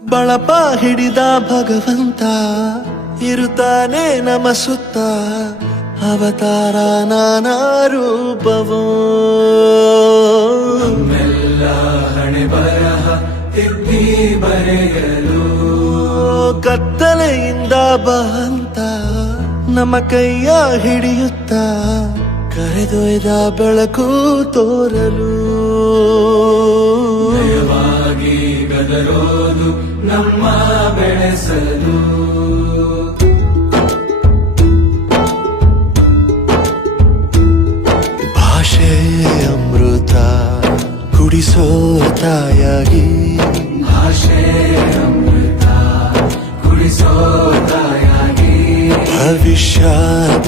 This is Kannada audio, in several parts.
ಬಳಪ ಹಿಡಿದ ಭಗವಂತ ಇರುತ್ತಾನೆ ನಮ ಸುತ್ತ ಅವತಾರ ನಾನಾ ರೂಪವೋ ನಮ್ಮೆಲ್ಲ ಹಣೆ ಬರಹ ತಿದ್ದಿ ಬರೆಯಲು ಕತ್ತಲೆಯಿಂದ ಬಂತ ನಮ್ಮ ಕೈಯ ಹಿಡಿಯುತ್ತ ಕರೆದೊಯ್ದ ಬೆಳಕು ತೋರಲು ಭಯವಾಗಿ ಗದರೋದು ನಮ್ಮ ಬೆಳೆಸಲು ಭಾಷೆ ಅಮೃತ ಕುಡಿಸೋ ತಾಯಾಗಿ ಭಾಷೆ ಅಮೃತ ಕುಡಿಸೋ ತಾಯಾಗಿ ಭವಿಷ್ಯ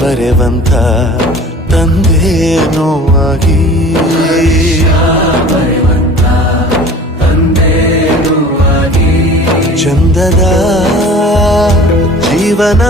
ಬರೆವಂತ ತಂದೇನೋ ಆಗಿ ಬರೆವಂತ ತಂದೇನೂ ಆಗಿ ಚಂದದ ಜೀವನ